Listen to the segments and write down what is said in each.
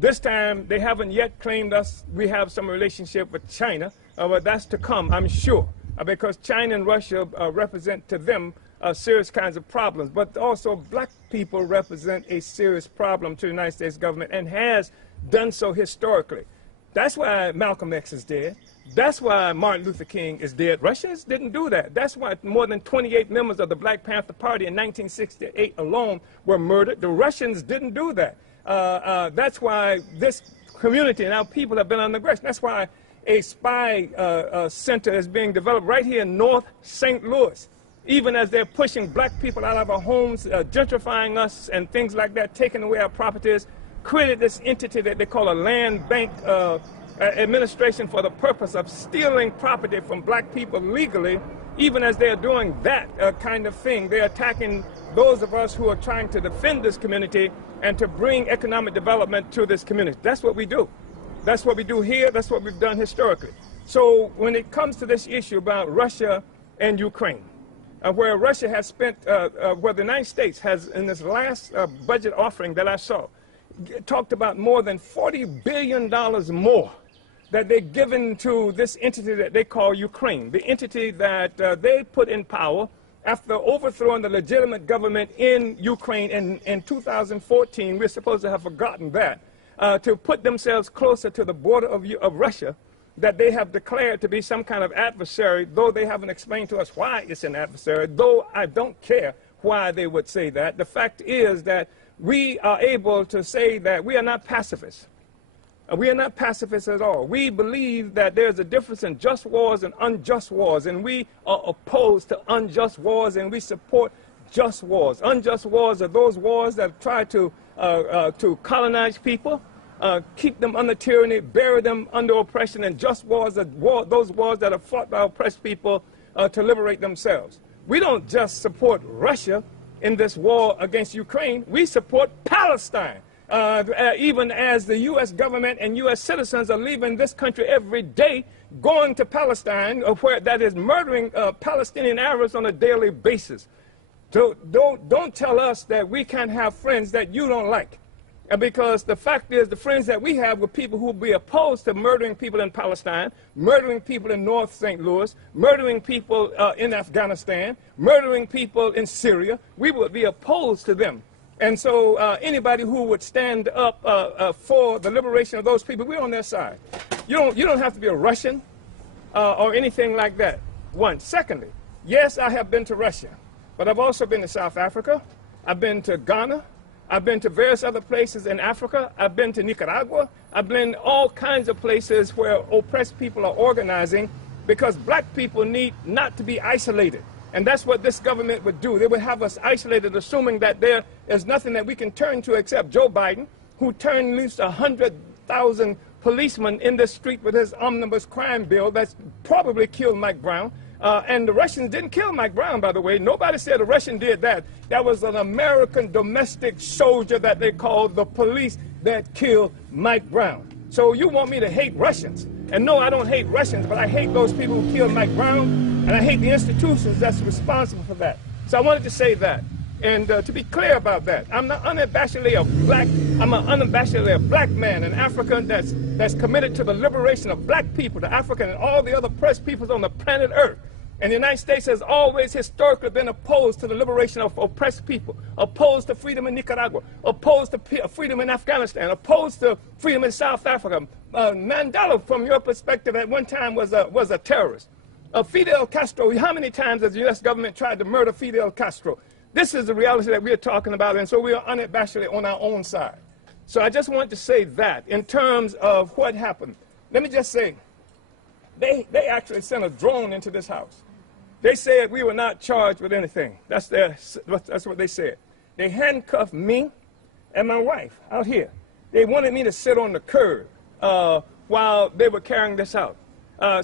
This time, they haven't yet claimed us. We have some relationship with China, but that's to come, I'm sure, because China and Russia represent to them serious kinds of problems. But also, black people represent a serious problem to the United States government and has done so historically. That's why Malcolm X is dead. That's why Martin Luther King is dead. Russians didn't do that. That's why more than 28 members of the Black Panther Party in 1968 alone were murdered. The Russians didn't do that. That's why this community and our people have been under aggression. That's why a spy center is being developed right here in North St. Louis. Even as they're pushing black people out of our homes, gentrifying us and things like that, taking away our properties, created this entity that they call a land bank administration for the purpose of stealing property from black people legally. Even as they're doing that kind of thing, they're attacking those of us who are trying to defend this community and to bring economic development to this community. That's what we do. That's what we do here. That's what we've done historically. So when it comes to this issue about Russia and Ukraine, where Russia has spent, where the United States has, in this last budget offering that I saw, talked about more than $40 billion more that they're given to this entity that they call Ukraine, the entity that they put in power after overthrowing the legitimate government in Ukraine in 2014. We're supposed to have forgotten that, to put themselves closer to the border of Russia that they have declared to be some kind of adversary, though they haven't explained to us why it's an adversary, though I don't care why they would say that. The fact is that we are able to say that we are not pacifists. We are not pacifists at all. We believe that there's a difference in just wars and unjust wars, and we are opposed to unjust wars, and we support just wars. Unjust wars are those wars that try to colonize people, keep them under tyranny, bury them under oppression, and just wars are those wars that are fought by oppressed people to liberate themselves. We don't just support Russia in this war against Ukraine. We support Palestine. Even as the U.S. government and U.S. citizens are leaving this country every day, going to Palestine, where that is murdering Palestinian Arabs on a daily basis. So don't tell us that we can't have friends that you don't like. Because the fact is, the friends that we have were people who would be opposed to murdering people in Palestine, murdering people in North St. Louis, murdering people in Afghanistan, murdering people in Syria. We would be opposed to them. And so anybody who would stand up for the liberation of those people, we're on their side. You don't have to be a Russian or anything like that. One. Secondly, yes, I have been to Russia, but I've also been to South Africa. I've been to Ghana. I've been to various other places in Africa. I've been to Nicaragua. I've been all kinds of places where oppressed people are organizing, because black people need not to be isolated. And that's what this government would do. They would have us isolated, assuming that there is nothing that we can turn to except Joe Biden, who turned loose 100,000 policemen in the street with his omnibus crime bill that's probably killed Mike Brown. And the Russians didn't kill Mike Brown, by the way. Nobody said a Russian did that. That was an American domestic soldier that they called the police that killed Mike Brown. So you want me to hate Russians? And no, I don't hate Russians, but I hate those people who killed Mike Brown, and I hate the institutions that's responsible for that. So I wanted to say that. And to be clear about that, I'm not unabashedly I'm an unabashedly black man in Africa that's committed to the liberation of black people, the African and all the other oppressed peoples on the planet Earth. And the United States has always historically been opposed to the liberation of oppressed people, opposed to freedom in Nicaragua, opposed to freedom in Afghanistan, opposed to freedom in South Africa. Mandela, from your perspective, at one time was a terrorist. Fidel Castro, how many times has the U.S. government tried to murder Fidel Castro? This is the reality that we're talking about, and so we are unabashedly on our own side. So I just wanted to say that in terms of what happened. Let me just say, they actually sent a drone into this house. They said we were not charged with anything. That's what they said. They handcuffed me and my wife out here. They wanted me to sit on the curb while they were carrying this out,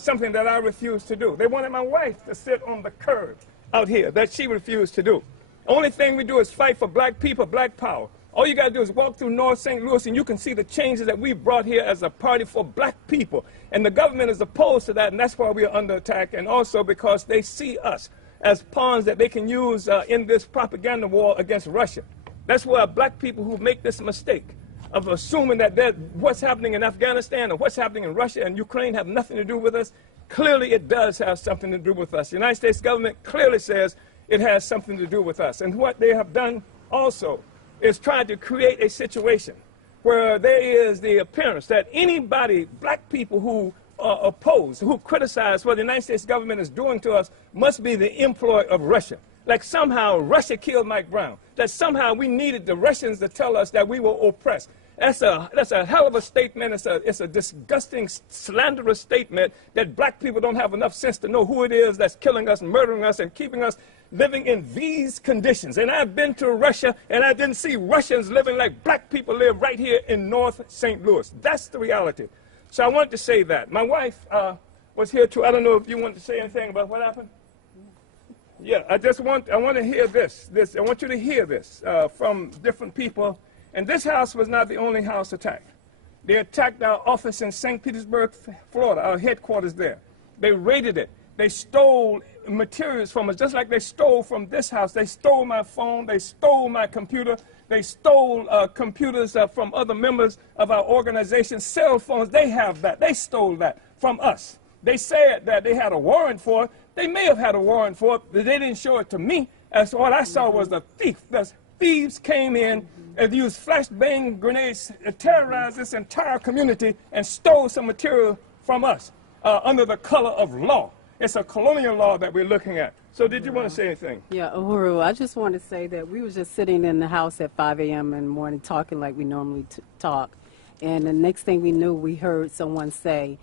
something that I refused to do. They wanted my wife to sit on the curb out here, that she refused to do. Only thing we do is fight for black people, black power. All you got to do is walk through North St. Louis and you can see the changes that we've brought here as a party for black people. And the government is opposed to that, and that's why we are under attack, and also because they see us as pawns that they can use in this propaganda war against Russia. That's why black people who make this mistake of assuming that what's happening in Afghanistan or what's happening in Russia and Ukraine have nothing to do with us. Clearly, it does have something to do with us. The United States government clearly says it has something to do with us. And what they have done also is tried to create a situation where there is the appearance that anybody, black people who oppose, who criticize what the United States government is doing to us must be the employ of Russia. Like somehow Russia killed Mike Brown, that somehow we needed the Russians to tell us that we were oppressed. That's a hell of a statement. It's a disgusting, slanderous statement that black people don't have enough sense to know who it is that's killing us, murdering us, and keeping us living in these conditions. And I've been to Russia, and I didn't see Russians living like black people live right here in North St. Louis. That's the reality. So I wanted to say that. My wife was here too. I don't know if you want to say anything about what happened. Yeah, I want to hear this. I want you to hear this from different people. And this house was not the only house attacked. They attacked our office in St. Petersburg, Florida, our headquarters there. They raided it. They stole materials from us, just like they stole from this house. They stole my phone. They stole my computer. They stole computers from other members of our organization, cell phones. They have that. They stole that from us. They said that they had a warrant for it. They may have had a warrant for it, but they didn't show it to me. As all I saw was a thief. The thieves came in and used flashbang grenades to terrorize this entire community and stole some material from us under the color of law. It's a colonial law that we're looking at. So did you want to say anything? Yeah, Uhuru, I just want to say that we were just sitting in the house at 5 a.m. in the morning talking like we normally talk. And the next thing we knew, we heard someone say,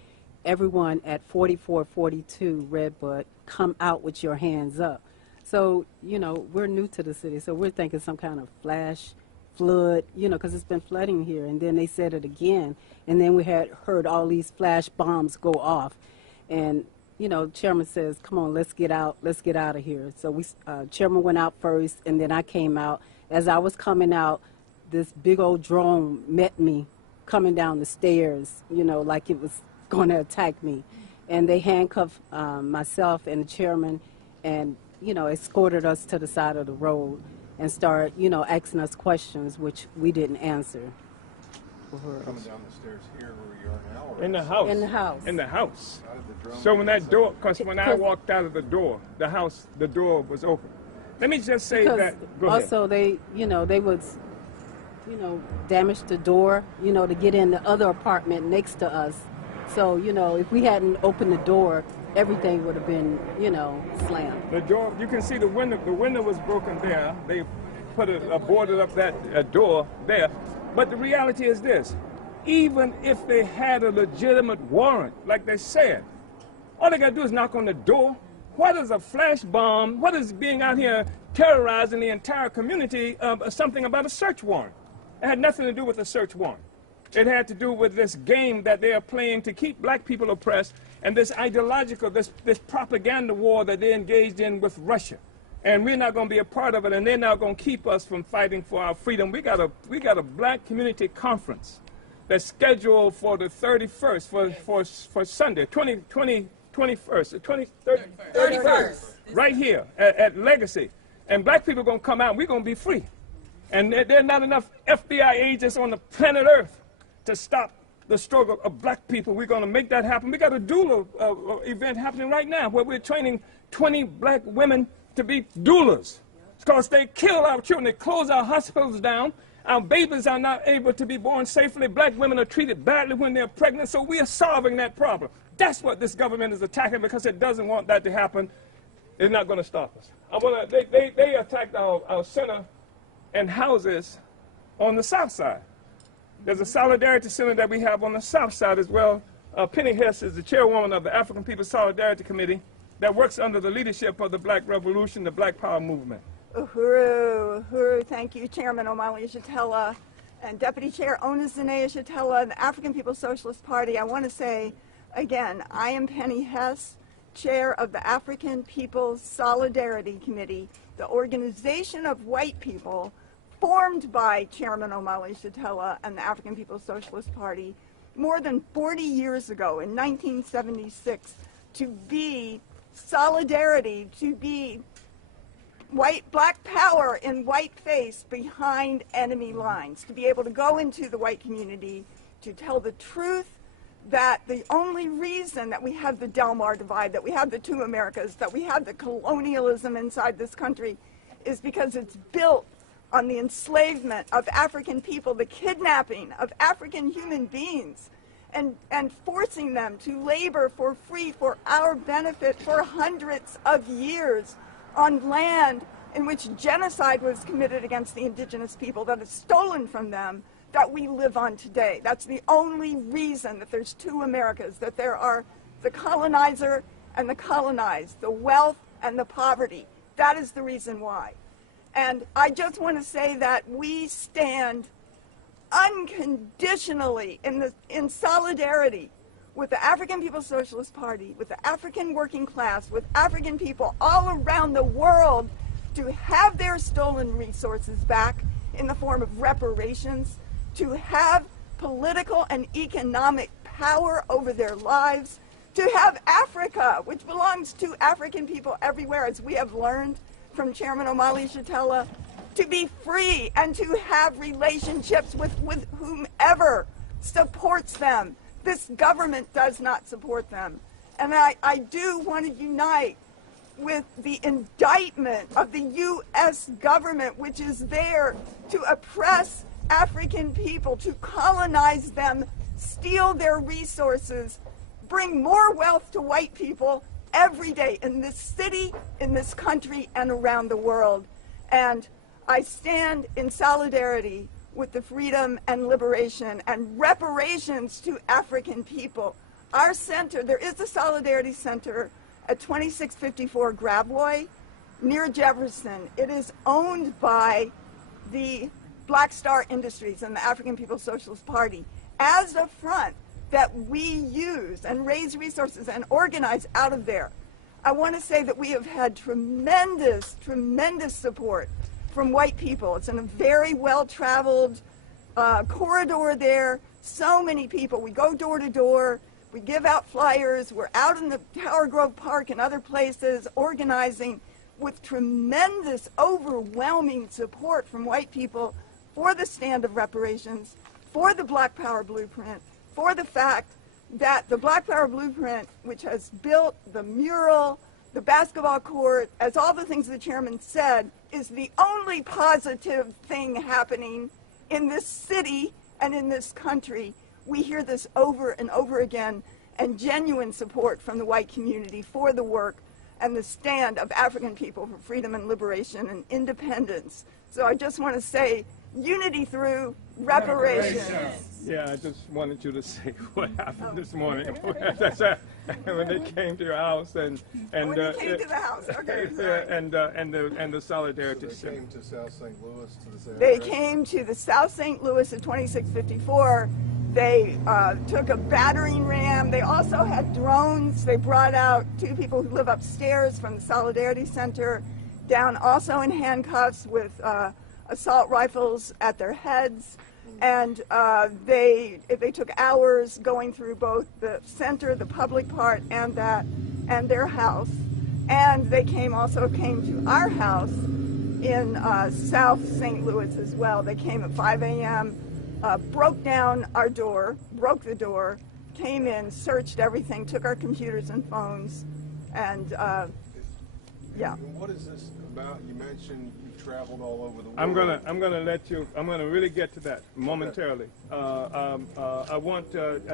everyone at 4442 Redbud, come out with your hands up. So, you know, we're new to the city, so we're thinking some kind of flash flood, you know, because it's been flooding here. And then they said it again, and then we had heard all these flash bombs go off. And, you know, Chairman says, come on, let's get out of here. So we, Chairman went out first, and then I came out. As I was coming out, this big old drone met me coming down the stairs, you know, like it was going to attack me. And they handcuffed myself and the chairman and, you know, escorted us to the side of the road and started, you know, asking us questions, which we didn't answer. Coming down the stairs here where you are now? Or In the house. In the house. In the house. How did the drone So when that door, because when I Because- walked out of the door, the house, the door was open. Let me just say Because that. Go ahead. also they, you know, they would, you know, damage the door, you know, to get in the other apartment next to us. So, you know, if we hadn't opened the door, everything would have been, you know, slammed. The door, you can see the window was broken there. They put boarded up that door there. But the reality is this, even if they had a legitimate warrant, like they said, all they got to do is knock on the door. What is a flash bomb? What is being out here terrorizing the entire community something about a search warrant? It had nothing to do with a search warrant. It had to do with this game that they are playing to keep black people oppressed and this ideological, this propaganda war that they engaged in with Russia. And we're not going to be a part of it, and they're not going to keep us from fighting for our freedom. We got a black community conference that's scheduled for the 31st, for Sunday, 31st, right here at Legacy. And black people are going to come out, and we're going to be free. And there are not enough FBI agents on the planet Earth to stop the struggle of black people. We're going to make that happen. We got a doula event happening right now where we're training 20 black women to be doulas. Because they kill our children. They close our hospitals down. Our babies are not able to be born safely. Black women are treated badly when they're pregnant. So we are solving that problem. That's what this government is attacking because it doesn't want that to happen. It's not going to stop us. They attacked our center and houses on the south side. There's a solidarity center that we have on the south side as well. Penny Hess is the chairwoman of the African People's Solidarity Committee that works under the leadership of the Black Revolution, the Black Power movement. Uhuru, Uhuru, thank you, Chairman Omali Yeshitela and Deputy Chair Onis Zane Yeshitela, the African People's Socialist Party. I want to say, again, I am Penny Hess, Chair of the African People's Solidarity Committee, the organization of white people formed by Chairman Omali Yeshitela and the African People's Socialist Party more than 40 years ago in 1976 to be solidarity, to be black power in white face behind enemy lines, to be able to go into the white community, to tell the truth that the only reason that we have the Del Mar divide, that we have the two Americas, that we have the colonialism inside this country is because it's built on the enslavement of African people, the kidnapping of African human beings, and forcing them to labor for free for our benefit for hundreds of years on land in which genocide was committed against the indigenous people that is stolen from them, that we live on today. That's the only reason that there's two Americas, that there are the colonizer and the colonized, the wealth and the poverty. That is the reason why. And I just want to say that we stand unconditionally in solidarity with the African People's Socialist Party, with the African working class, with African people all around the world to have their stolen resources back in the form of reparations, to have political and economic power over their lives, to have Africa, which belongs to African people everywhere, as we have learned from Chairman Omali Yeshitela, to be free and to have relationships with whomever supports them. This government does not support them. And I do want to unite with the indictment of the U.S. government, which is there to oppress African people, to colonize them, steal their resources, bring more wealth to white people every day in this city, in this country, and around the world. And I stand in solidarity with the freedom and liberation and reparations to African people. Our center, there is a Solidarity Center at 2654 Gravois near Jefferson. It is owned by the Black Star Industries and the African People's Socialist Party as a front that we use and raise resources and organize out of there. I want to say that we have had tremendous, tremendous support from white people. It's in a very well-traveled corridor there. So many people. We go door to door. We give out flyers. We're out in the Tower Grove Park and other places organizing with tremendous, overwhelming support from white people for the stand of reparations, for the Black Power Blueprint, for the fact that the Black Power Blueprint, which has built the mural, the basketball court, as all the things the chairman said, is the only positive thing happening in this city and in this country. We hear this over and over again, and genuine support from the white community for the work and the stand of African people for freedom and liberation and independence. So I just want to say, unity through reparations. Yeah, I just wanted you to say what happened this morning when they came to your house and when they came to the house. Okay, and the solidarity. So they came to South St. Louis to the center. They came to the South St. Louis at 2654. They took a battering ram. They also had drones. They brought out two people who live upstairs from the Solidarity Center, down also in handcuffs with assault rifles at their heads. And they took hours going through both the center, the public part, and their house. And they also came to our house in South St. Louis as well. They came at 5 a.m., broke down our door, broke the door, came in, searched everything, took our computers and phones, and yeah. What is this about? You mentioned you traveled all over the world. I'm gonna really get to that momentarily. Okay. I want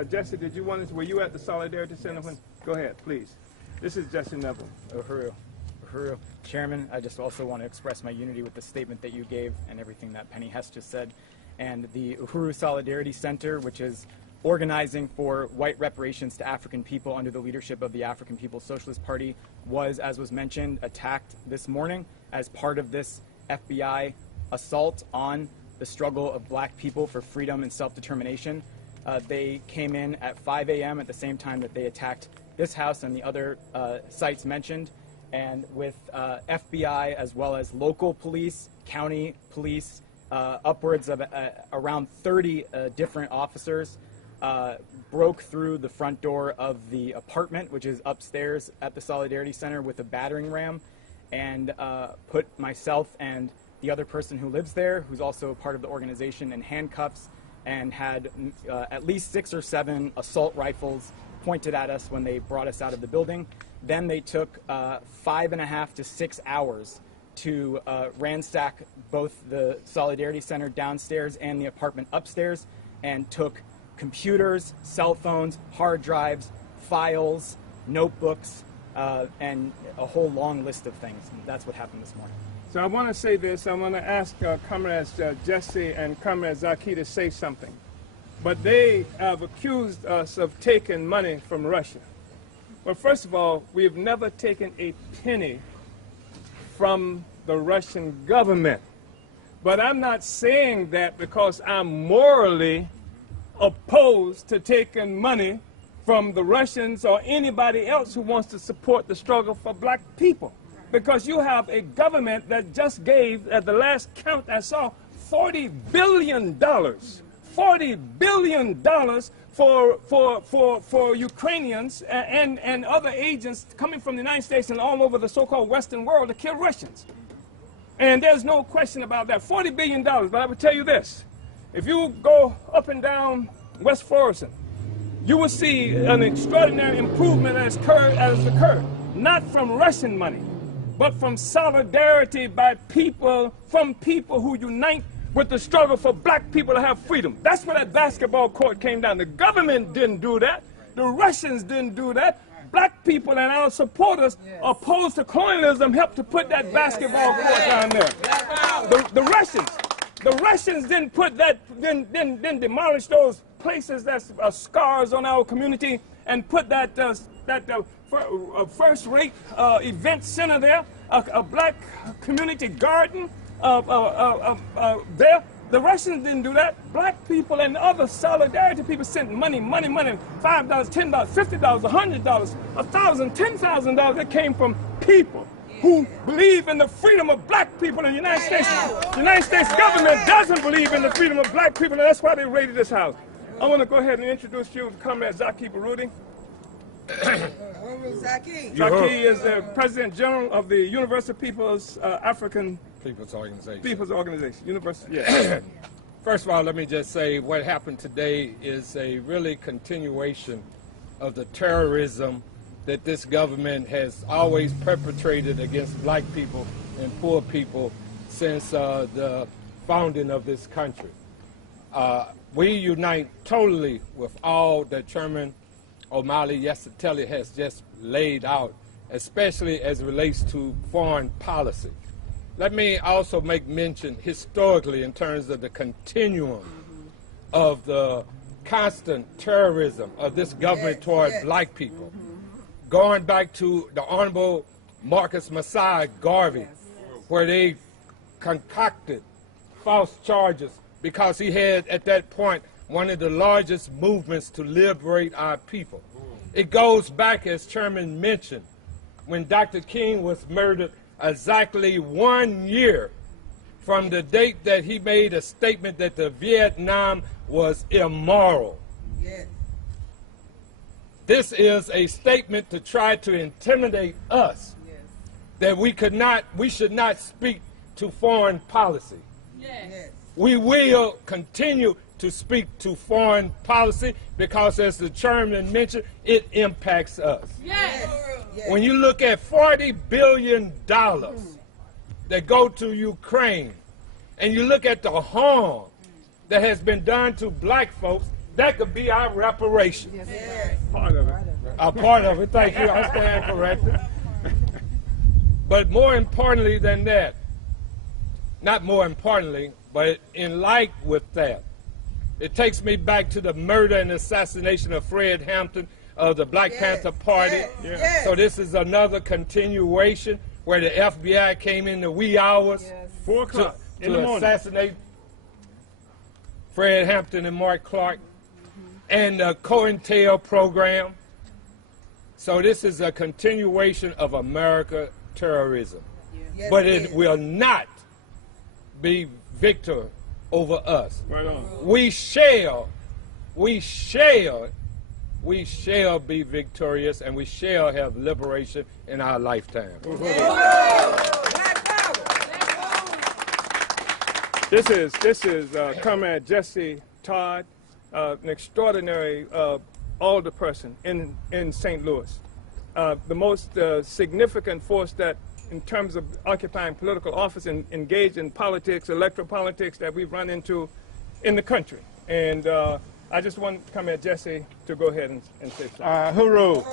Jesse. Did you want to? Were you at the Solidarity Center? Yes. Go ahead, please. This is Jesse Neville. Uhuru. Chairman, I just also want to express my unity with the statement that you gave and everything that Penny Hess just said. And the Uhuru Solidarity Center, which is organizing for white reparations to African people under the leadership of the African People's Socialist Party, was, as was mentioned, attacked this morning as part of this FBI assault on the struggle of black people for freedom and self-determination. They came in at 5 a.m. at the same time that they attacked this house and the other sites mentioned, and with FBI as well as local police, county police, upwards of around 30 different officers broke through the front door of the apartment, which is upstairs at the Solidarity Center, with a battering ram, and put myself and the other person who lives there, who's also part of the organization, in handcuffs, and had at least 6 or 7 assault rifles pointed at us when they brought us out of the building. Then they took 5.5 to 6 hours to ransack both the Solidarity Center downstairs and the apartment upstairs, and took computers, cell phones, hard drives, files, notebooks, and a whole long list of things. And that's what happened this morning. So I want to say this. I want to ask Comrades Jesse and Comrade Zaki to say something. But they have accused us of taking money from Russia. Well, first of all, we have never taken a penny from the Russian government. But I'm not saying that because I'm morally opposed to taking money from the Russians or anybody else who wants to support the struggle for black people. Because you have a government that just gave, at the last count I saw, $40 billion. $40 billion for Ukrainians and other agents coming from the United States and all over the so-called Western world to kill Russians. And there's no question about that. $40 billion. But I will tell you this. If you go up and down West Florissant, you will see an extraordinary improvement has occurred. Not from Russian money, but from solidarity by people, from people who unite with the struggle for black people to have freedom. That's where that basketball court came down. The government didn't do that. The Russians didn't do that. Black people and our supporters opposed to colonialism helped to put that basketball court down there. The Russians didn't put that, didn't demolish those places that's scars on our community and put that first-rate event center there, a black community garden there. The Russians didn't do that. Black people and other solidarity people sent money, $5, $10, $50, $100, $1,000, $10,000 that came from people who believe in the freedom of black people in the United States. The United States government doesn't believe in the freedom of black people, and that's why they raided this house. I want to go ahead and introduce you to Comrade Zaki Baruti. Zaki is the President General of the Universal People's African People's Organization. People's Organization. University. Yeah. First of all, let me just say what happened today is a really continuation of the terrorism that this government has always perpetrated against black people and poor people since the founding of this country. We unite totally with all that Chairman O'Malley Yesateli has just laid out, especially as it relates to foreign policy. Let me also make mention historically in terms of the continuum of the constant terrorism of this government toward black people. Going back to the Honorable Marcus Messiah Garvey, where they concocted false charges because he had, at that point, one of the largest movements to liberate our people. It goes back, as Chairman mentioned, when Dr. King was murdered, exactly 1 year from the date that he made a statement that the Vietnam was immoral. Yes. This is a statement to try to intimidate us, that we should not speak to foreign policy. Yes. We will continue to speak to foreign policy because, as the chairman mentioned, it impacts us. Yes. When you look at $40 billion that go to Ukraine, and you look at the harm that has been done to black folks, that could be our reparations. Yes. Part of it. A part of it, thank you, I stand corrected. But more importantly than that, not more importantly, but in like with that, it takes me back to the murder and assassination of Fred Hampton of the Black Panther Party. So this is another continuation where the FBI came in the wee hours 4 o'clock to assassinate Fred Hampton and Mark Clark, and the COINTEL program. So this is a continuation of America terrorism. But it will not be victor over us. Right on. We shall we shall be victorious and we shall have liberation in our lifetime. This is Comrade Jesse Todd, an extraordinary alderperson in St. Louis. The most significant force that, in terms of occupying political office and engaged in politics, electoral politics, that we've run into in the country. And I just want Comrade Jesse to go ahead and say something. Hooroo.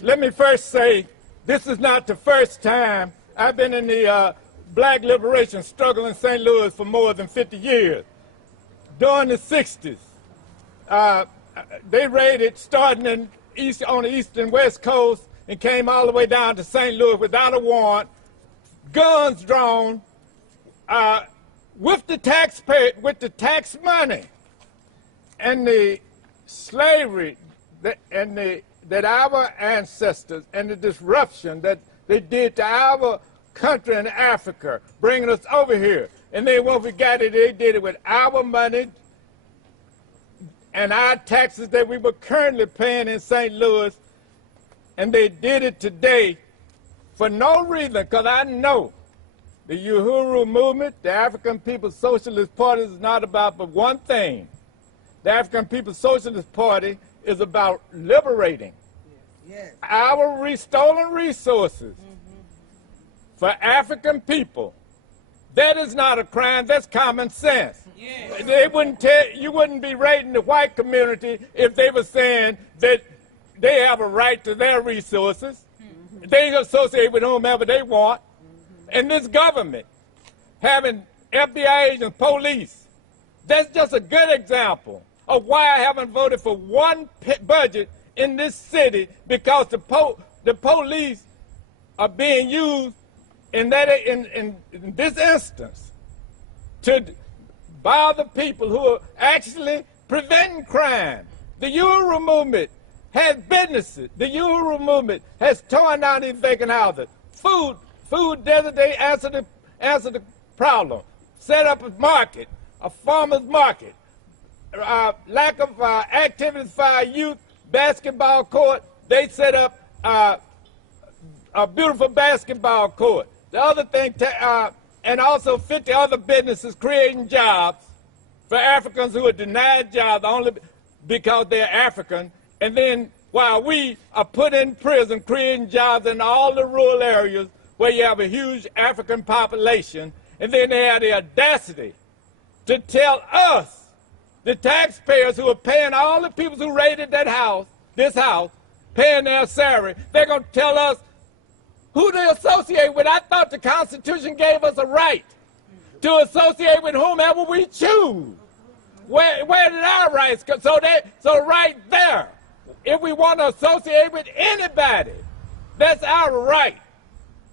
Let me first say, this is not the first time. I've been in the black liberation struggle in St. Louis for more than 50 years. During the 60s, they raided, starting on the east and west coast, and came all the way down to St. Louis without a warrant, guns drawn, with the taxpayer, with the tax money, and the slavery that our ancestors, and the disruption that they did to our country in Africa, bringing us over here. And then when we got it, they did it with our money and our taxes that we were currently paying in St. Louis. And they did it today for no reason, because I know the Uhuru movement, the African People's Socialist Party, is not about but one thing. The African People's Socialist Party is about liberating our stolen resources for African people. That is not a crime, that's common sense. They wouldn't you wouldn't be raiding the white community if they were saying that they have a right to their resources. They associate with whomever they want. And this government having FBI agents, police, that's just a good example of why I haven't voted for one budget in this city, because the police are being used in this instance to bother people who are actually preventing crime. The Uhuru movement has businesses. The Uhuru movement has torn down these vacant houses. Food desert, they answer the problem. Set up a market, a farmer's market. Lack of activities for our youth, basketball court. They set up a beautiful basketball court. The other thing, and also 50 other businesses creating jobs for Africans who are denied jobs only because they're African. And then while we are put in prison creating jobs in all the rural areas where you have a huge African population, and then they have the audacity to tell us, the taxpayers who are paying all the people who raided that house, this house, paying their salary, they're going to tell us who they associate with. I thought the Constitution gave us a right to associate with whomever we choose. Where did our rights go? So right there, if we want to associate with anybody, that's our right.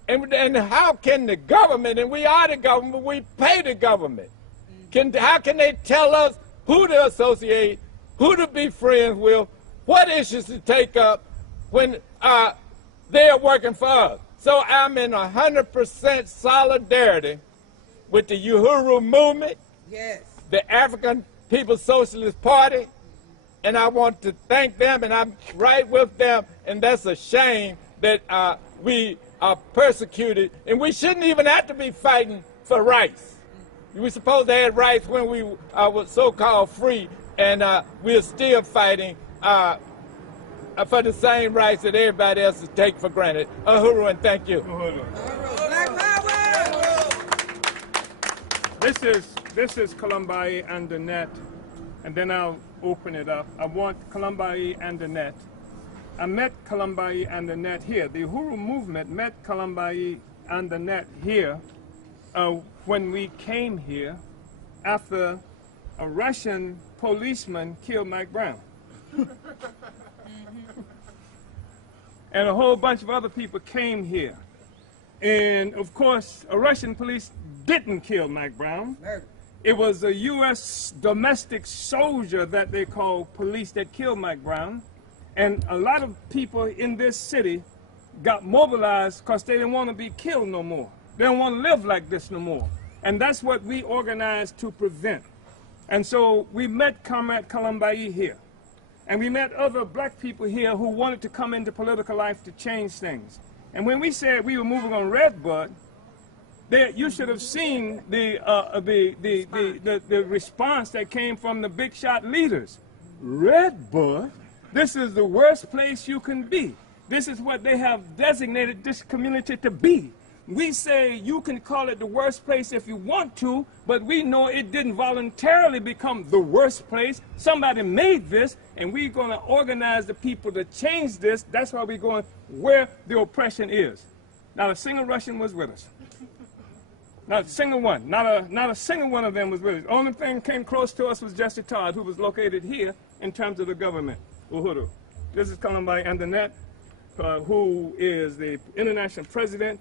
And how can the government, and we are the government, we pay the government, how can they tell us who to associate, who to be friends with, what issues to take up when they are working for us? So I'm in 100% solidarity with the Uhuru movement, the African People's Socialist Party, and I want to thank them, and I'm right with them, and that's a shame that we are persecuted, and we shouldn't even have to be fighting for rights. We were supposed to have rights when we were so-called free, and we're still fighting for the same rights that everybody else is taking for granted. Uhuru, and thank you. This is Columbai and the net, and then I'll open it up. I want Columbai and the net. I met Columbai and the net here. The Uhuru movement met Columbai and the net here when we came here after a Russian policeman killed Mike Brown. And a whole bunch of other people came here. And of course, a Russian police didn't kill Mike Brown. It was a U.S. domestic soldier that they call police that killed Mike Brown. And a lot of people in this city got mobilized because they didn't want to be killed no more. They don't want to live like this no more. And that's what we organized to prevent. And so we met Comrade Columbai here. And we met other black people here who wanted to come into political life to change things. And when we said we were moving on Redbud, you should have seen the response that came from the big shot leaders. Redbud? This is the worst place you can be. This is what they have designated this community to be. We say you can call it the worst place if you want to, but we know it didn't voluntarily become the worst place. Somebody made this, and we're going to organize the people to change this. That's why we're going where the oppression is. Not a single Russian was with us. Not a single one. Not a single one of them was with us. The only thing came close to us was Jesse Todd, who was located here in terms of the government, Uhuru. This is Columbine Andernet, who is the international president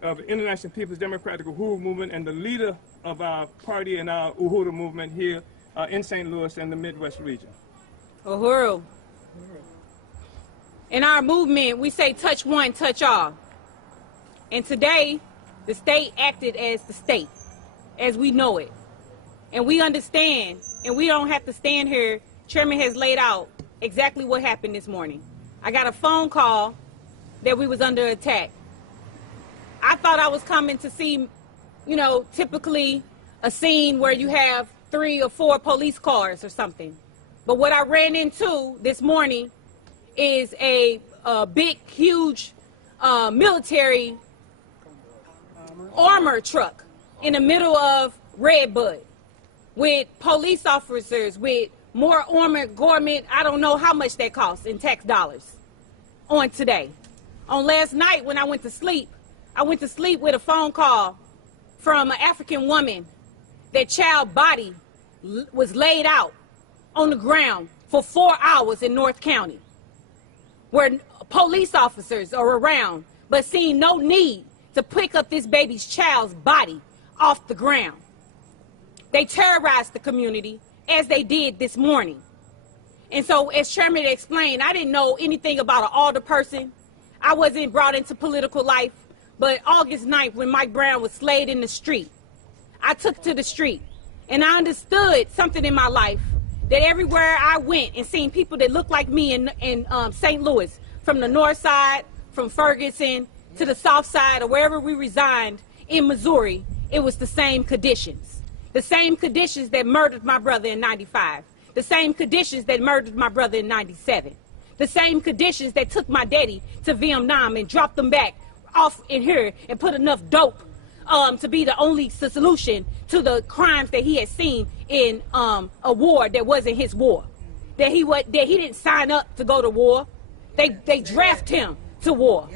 of the International People's Democratic Uhuru Movement and the leader of our party and our Uhuru movement here in St. Louis and the Midwest region. Uhuru. In our movement, we say touch one, touch all. And today, the state acted as the state, as we know it. And we understand, and we don't have to stand here. Chairman has laid out exactly what happened this morning. I got a phone call that we was under attack. I thought I was coming to see, you know, typically a scene where you have 3 or 4 police cars or something. But what I ran into this morning is a big, huge military armor truck in the middle of Redbud with police officers, with more armored garment. I don't know how much that costs in tax dollars on today. On last night when I went to sleep with a phone call from an African woman. That child body was laid out on the ground for 4 hours in North County, where police officers are around, but seeing no need to pick up this baby's child's body off the ground. They terrorized the community as they did this morning. And so, as Chairman explained, I didn't know anything about an alderperson. I wasn't brought into political life. But August 9th, when Mike Brown was slayed in the street, I took to the street. And I understood something in my life, that everywhere I went and seen people that looked like me in St. Louis, from the north side, from Ferguson to the south side, or wherever we resigned in Missouri, it was the same conditions. The same conditions that murdered my brother in 95. The same conditions that murdered my brother in 97. The same conditions that took my daddy to Vietnam and dropped them back off in here and put enough dope to be the only solution to the crimes that he had seen in a war that wasn't his war. That he didn't sign up to go to war. They drafted him to war.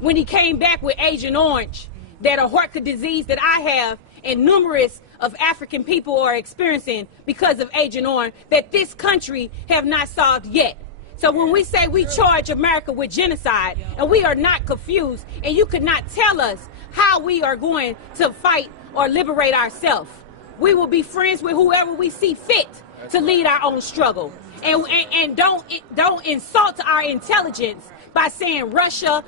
When he came back with Agent Orange, that a heart disease that I have and numerous of African people are experiencing because of Agent Orange, that this country have not solved yet. So when we say we charge America with genocide, and we are not confused, and you could not tell us how we are going to fight or liberate ourselves, we will be friends with whoever we see fit to lead our own struggle. And don't insult our intelligence by saying Russia,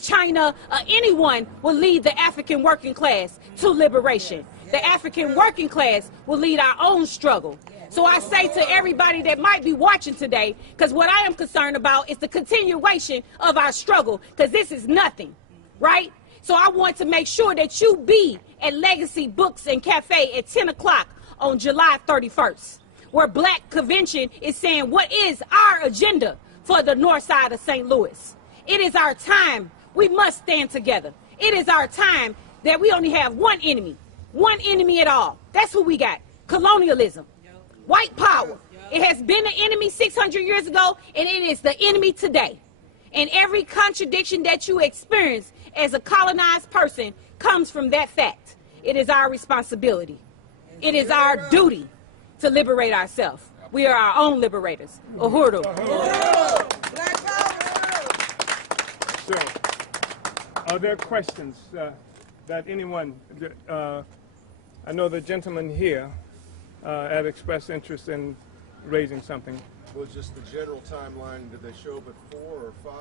China, anyone will lead the African working class to liberation. The African working class will lead our own struggle. So I say to everybody that might be watching today, because what I am concerned about is the continuation of our struggle, because this is nothing, right? So I want to make sure that you be at Legacy Books and Cafe at 10 o'clock on July 31st, where Black Convention is saying what is our agenda for the north side of St. Louis. It is our time. We must stand together. It is our time that we only have one enemy at all. That's who we got. Colonialism. White power. It has been an enemy 600 years ago, and it is the enemy today. And every contradiction that you experience as a colonized person comes from that fact. It is our responsibility. It is our duty to liberate ourselves. We are our own liberators. Uhuru. So, are there questions that anyone, I know the gentleman here had expressed interest in raising something. Was just the general timeline, did they show up at 4 or 5?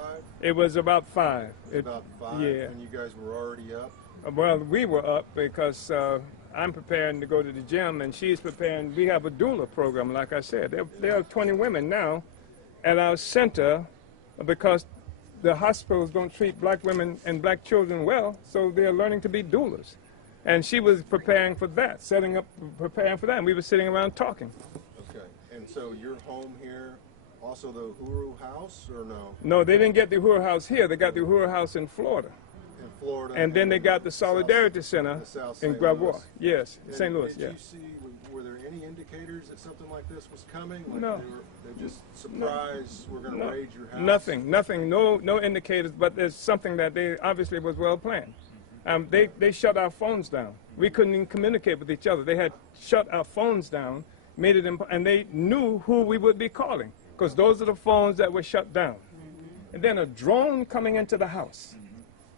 It was about 5. About 5, yeah. and you guys were already up? Well, we were up because I'm preparing to go to the gym and she's preparing. We have a doula program, like I said. There are 20 women now at our center because the hospitals don't treat black women and black children well, so they're learning to be doulas. And she was preparing for that, preparing for that, and we were sitting around talking. Okay, and so your home here, also the Uhuru House, or no? No, they didn't get the Uhuru House here. They got the Uhuru House in Florida. In Florida. And then they got the Solidarity Center in Gravois. Yes, St. Louis, yeah. Did you see, were there any indicators that something like this was coming? Like No. They're just surprised we're going to raid your house? Nothing, no indicators, but there's something that they obviously was well planned. They shut our phones down. We couldn't even communicate with each other. They had shut our phones down, made it and they knew who we would be calling, because those are the phones that were shut down. And then a drone coming into the house.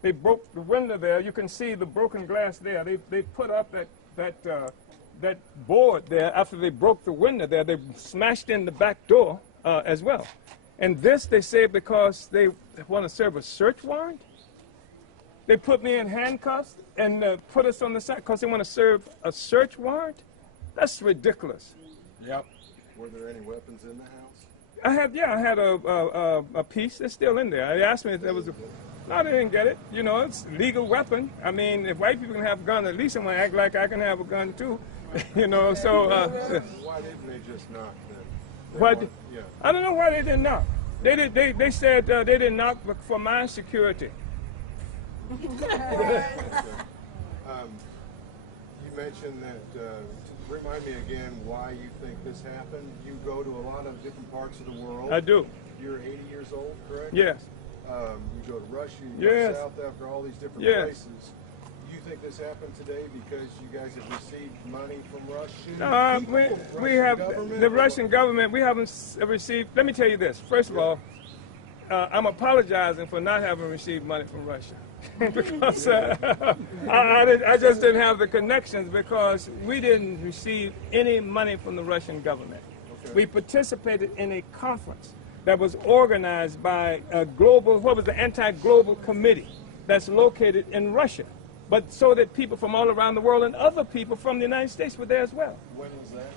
They broke the window there. You can see the broken glass there. They put up that board there after they broke the window there. They smashed in the back door as well. And this, they say, because they want to serve a search warrant. They put me in handcuffs and put us on the side because they want to serve a search warrant? That's ridiculous. Yep. Were there any weapons in the house? I had a piece. It's still in there. They asked me if there was a... No, they didn't get it. You know, it's a legal weapon. I mean, if white people can have a gun, at least I'm going to act like I can have a gun too. You know, so... Why didn't they just knock then? Yeah. I don't know why they didn't knock. They said they didn't knock for my security. You mentioned that, remind me again why you think this happened. You go to a lot of different parts of the world. I do. You're 80 years old, correct? Yes. You go to Russia, you go south after all these different places. You think this happened today because you guys have received money from Russia? We have the Russian government. We haven't received. Let me tell you this. First of all, I'm apologizing for not having received money from Russia because I just didn't have the connections because we didn't receive any money from the Russian government. Okay. We participated in a conference that was organized by a global, what was the anti-global committee that's located in Russia, but so that people from all around the world and other people from the United States were there as well. When was that?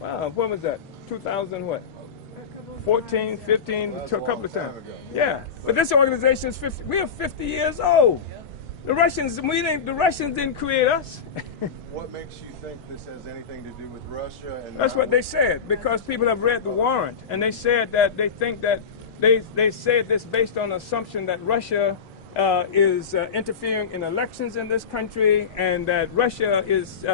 Wow, when was that? 2000 what? 14, 15, a couple of times. Yeah, but this organization is 50. We are 50 years old. The Russians didn't create us. What makes you think this has anything to do with Russia? And that's what they said, because people have read the warrant, and they said that they think that they said this based on the assumption that Russia is interfering in elections in this country, and that Russia is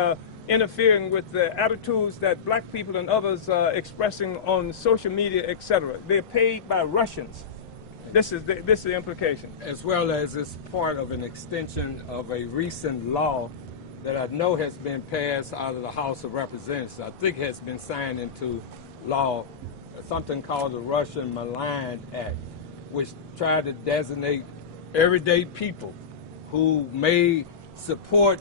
interfering with the attitudes that black people and others are expressing on social media, etc. They're paid by Russians. This is the implication. As well as it's part of an extension of a recent law that I know has been passed out of the House of Representatives. I think has been signed into law, something called the Russian Maligned Act, which tried to designate everyday people who may support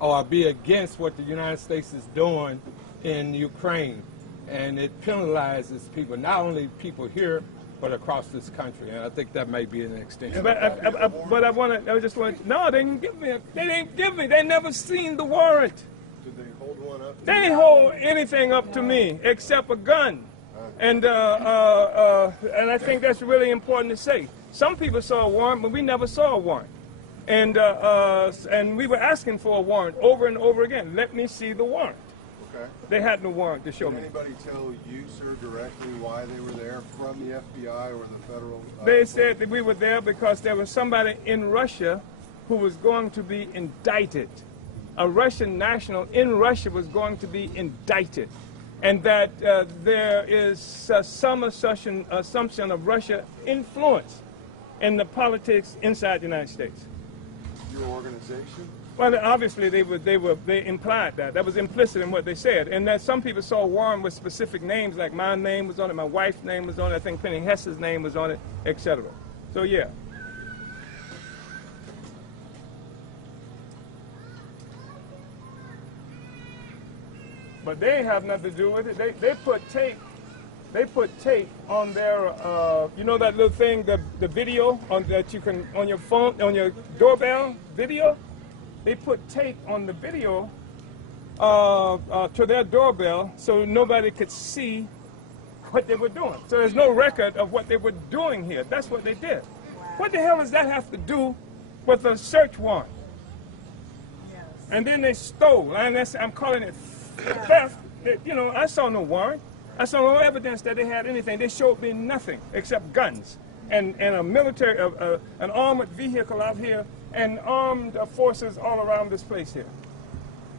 or be against what the United States is doing in Ukraine. And it penalizes people, not only people here, but across this country. And I think that may be an extension. But I just want no, they didn't give me. They didn't give me. They never seen the warrant. Did they hold one up? They didn't hold anything up to me except a gun. And I think that's really important to say. Some people saw a warrant, but we never saw a warrant. And we were asking for a warrant over and over again. Let me see the warrant. Okay. They had no warrant to show me. Did anybody tell you, sir, directly why they were there from the FBI or the federal? They said that we were there because there was somebody in Russia who was going to be indicted. A Russian national in Russia was going to be indicted. And that there is some assumption of Russia influence in the politics inside the United States. Your organization? Well, obviously they implied that. That was implicit in what they said. And that some people saw a warrant with specific names, like my name was on it, my wife's name was on it, I think Penny Hess's name was on it, etc. So yeah. But they have nothing to do with it. They put tape. They put tape on their, you know that little thing, the video that you can on your phone, on your doorbell video. They put tape on the video to their doorbell so nobody could see what they were doing. So there's no record of what they were doing here. That's what they did. What the hell does that have to do with a search warrant? And then they stole, and I'm calling it theft. You know, I saw no warrant. I saw no evidence that they had anything. They showed me nothing except guns and a military, an armored vehicle out here, and armed forces all around this place here.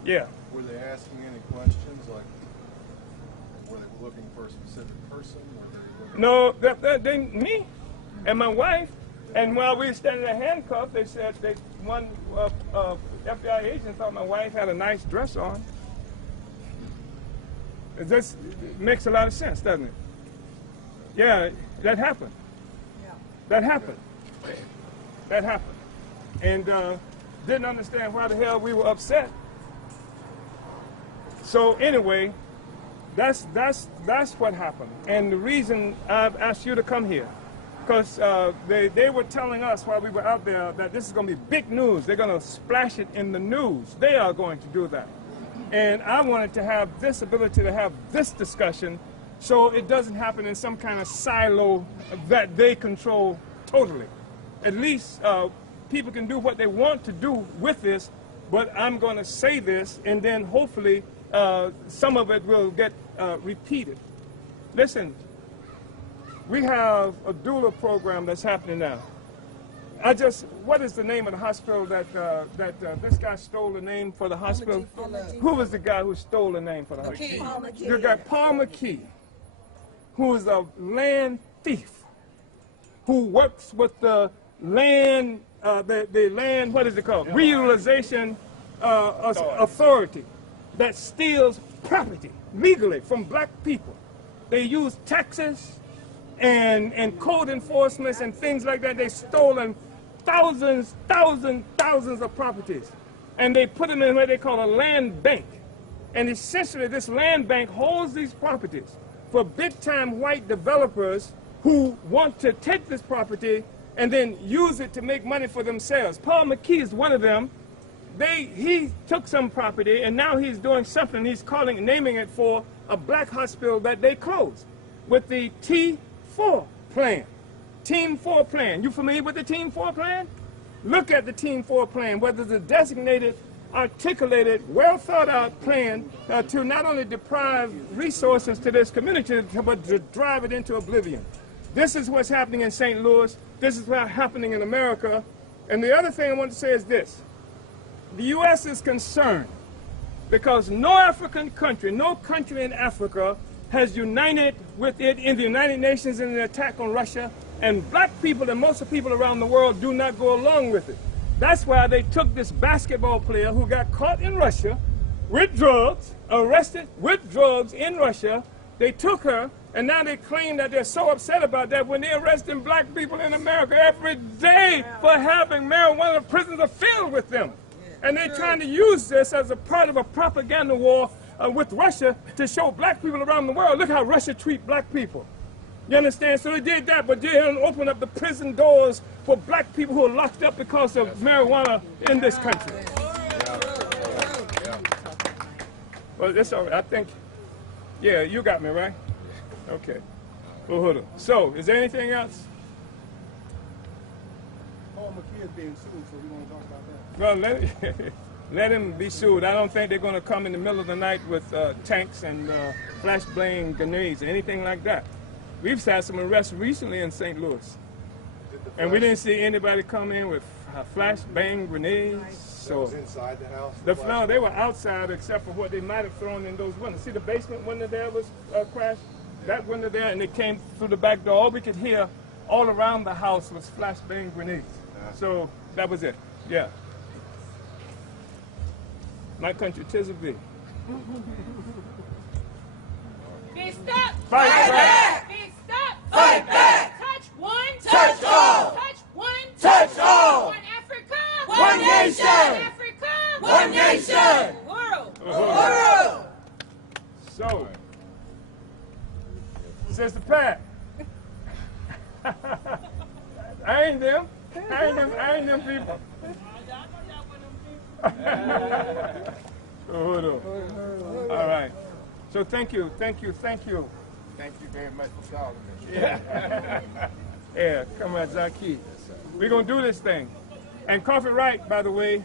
Yeah. Were they asking any questions, like, were they looking for a specific person? No, they, me and my wife. And while we were standing there handcuffed, they said one FBI agent thought my wife had a nice dress on. This makes a lot of sense, doesn't it? Yeah, that happened. Yeah. That happened. That happened. And didn't understand why the hell we were upset. So anyway, that's what happened. And the reason I've asked you to come here, because they were telling us while we were out there that this is going to be big news. They're going to splash it in the news. They are going to do that. And I wanted to have this ability to have this discussion so it doesn't happen in some kind of silo that they control totally. At least people can do what they want to do with this, but I'm going to say this, and then hopefully some of it will get repeated. Listen. We have a doula program that's happening now. What is the name of the hospital that this guy stole the name for the hospital? Who was the guy who stole the name for the hospital? The guy, Paul McKee, who is a land thief, who works with the land, what is it called? Reutilization authority that steals property legally from black people. They use taxes and code enforcement and things like that. They've stolen thousands of properties. And they put them in what they call a land bank. And essentially this land bank holds these properties for big-time white developers who want to take this property and then use it to make money for themselves. Paul McKee is one of them. He took some property and now he's doing something. He's naming it for a black hospital that they closed with the T4 plan. Team 4 plan. You familiar with the Team 4 plan? Look at the Team 4 plan, whether it's a designated, articulated, well thought out plan to not only deprive resources to this community, but to drive it into oblivion. This is what's happening in St. Louis. This is what's happening in America. And the other thing I want to say is this. The U.S. is concerned because no African country, no country in Africa has united with it in the United Nations in the attack on Russia, and black people and most of the people around the world do not go along with it. That's why they took this basketball player who got caught in Russia with drugs, arrested with drugs in Russia. They took her, and now they claim that they're so upset about that when they're arresting black people in America every day for having marijuana. The prisons are filled with them. And they're trying to use this as a part of a propaganda war with Russia to show black people around the world, look how Russia treats black people. You understand? So they did that, but they didn't open up the prison doors for black people who are locked up because of marijuana in this country. Well, that's all right. I think, yeah, you got me, right? Okay. Well, hold on. So, is there anything else? Paul McKee is being sued, so we want to talk about that. Well, let him be sued. I don't think they're going to come in the middle of the night with tanks and flashbang grenades or anything like that. We've had some arrests recently in St. Louis, and we didn't see anybody come in with flashbang grenades. So was inside the house? No, they were outside except for what they might have thrown in those windows. See the basement window there was crashed? Yeah. That window there, and they came through the back door. All we could hear all around the house was flashbang grenades. Yeah. So that was it. Yeah. My country, 'tis of thee. Fist up, fight back. Fist up, fight back. Touch one, touch all. Touch one, touch all. One Africa, one nation. Africa, one nation. World. World. So, Sister Pat, I ain't them people. Hold on. All right. So thank you Thank you very much for calling me. Yeah, come on, Zaki. We're going to do this thing. And Coffee Wright, by the way,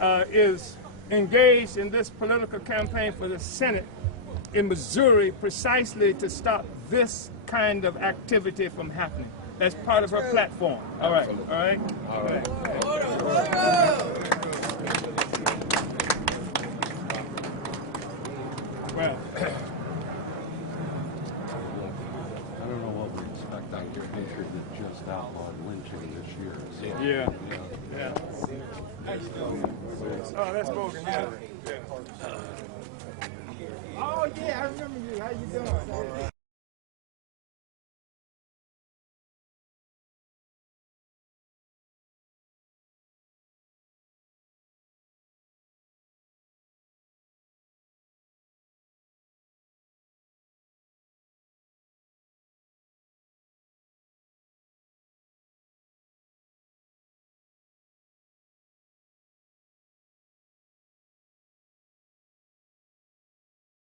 is engaged in this political campaign for the Senate in Missouri precisely to stop this kind of activity from happening. That's part of her platform. All right, all right? All right. Well, I don't know what we expect out your country that just outlawed lynching this year. So, yeah. Oh, that's Morgan, yeah. Oh, yeah, I remember you. How you doing?